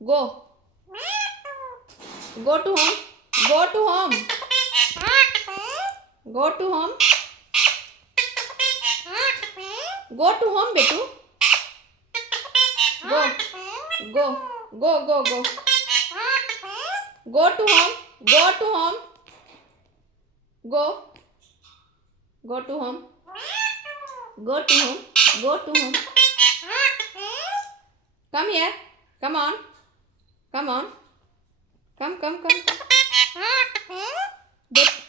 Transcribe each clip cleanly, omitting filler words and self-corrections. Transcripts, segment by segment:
Go go to home go to home go to home go to home बेटू go go go go go go to home go to home go go to home go to home go to home come here come on come on come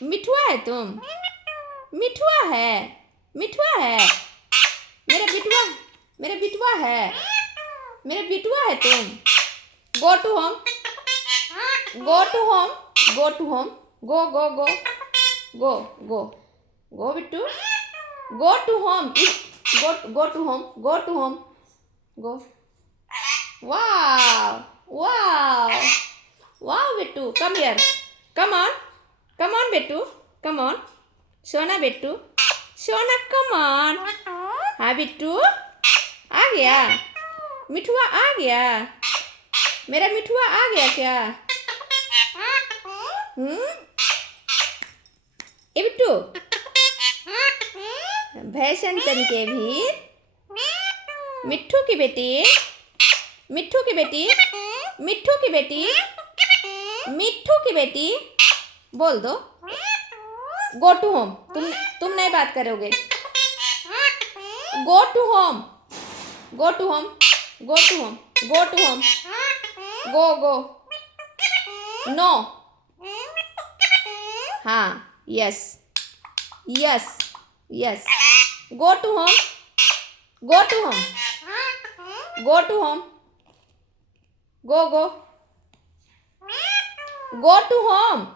मिठुआ है तुम मिठुआ है मेरा बिटुआ है मेरा बिटुआ है तुम go to home go to home go to home go go go go go go Bittu go to home go to home go to home go wow बेटू come here come on बेटू come on सोना बेटू सोना come on हाँ बिट्टू आ गया मिठुआ आ गया मेरा मिठुआ आ गया क्या ए बिट्टू भैसंतन के भी मिट्ठू की बेटी बोल दो गो टू होम तुम नहीं बात करोगे go to home go to home go to home go to home go go no हाँ yes yes yes go to home go to home go to home go go go to home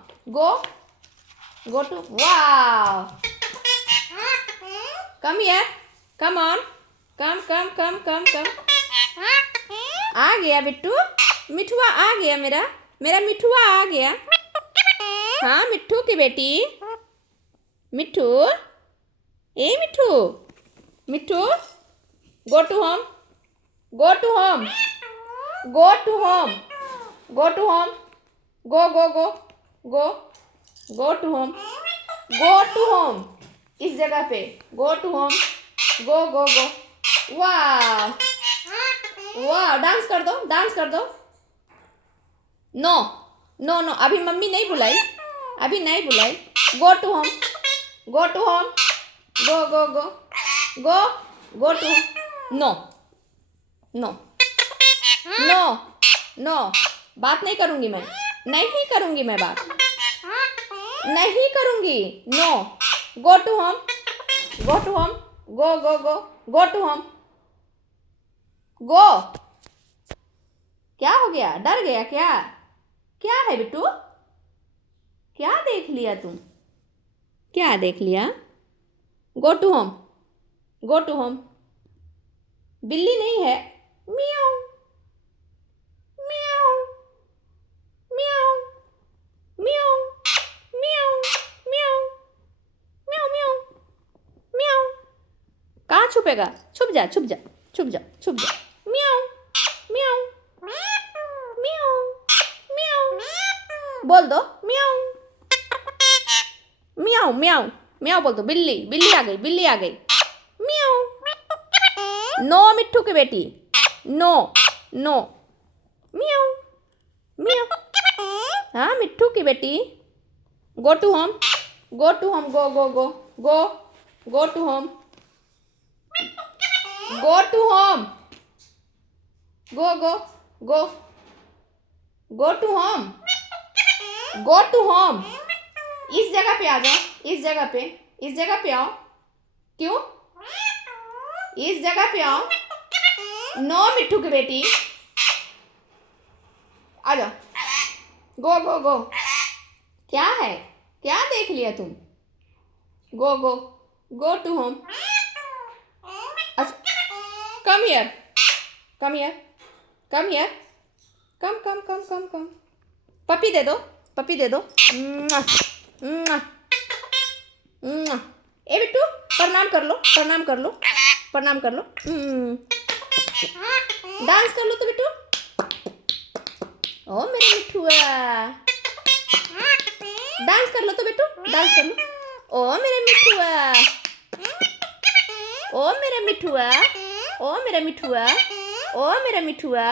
go to wow come here come on come आ गया बिट्टू मिठुआ आ गया मेरा मिठुआ आ गया हाँ मिट्ठू की बेटी मिट्ठू ए मिट्ठू go to home go to home go to home go to home go go go go go to home इस जगह पे go to home go go go वाह डांस कर दो नो अभी मम्मी नहीं बुलाई go to home go to home go to no बात नहीं करूंगी मैं बात नहीं करूंगी no go to home go to home go क्या हो गया डर गया क्या है बिट्टू क्या देख लिया तुम go to home बिल्ली नहीं है म्याऊ म्याऊ म्याऊ म्याऊ म्याऊ म्याऊ म्याऊ म्याऊ म्याऊ कहाँ छुपेगा छुप जा म्याऊ म्याऊ म्याऊ म्याऊ बोल दो म्याऊ म्याऊ म्याऊ म्याऊ बोल दो बिल्ली आ गई म्याऊ नो मिट्ठू की बेटी नो म्याऊ म्याऊ हाँ मिट्ठू की बेटी go to home go to home go to home go to home go to home इस जगह पे आ जाओ इस जगह पे आओ क्यों इस जगह पे आओ नो मिट्ठू की बेटी आ जाओ गो क्या है क्या देख लिया तुम go to home अच्छा come here come पपी दे दो ए बिट्टू प्रणाम कर लो डांस कर लो तो बिट्टू ओ मेरा मिठुआ, डांस कर लो तो बेटू, डांस कर लो। ओ मेरा मिठुआ, ओ मेरा मिठुआ, ओ मेरा मिठुआ, ओ मेरा मिठुआ।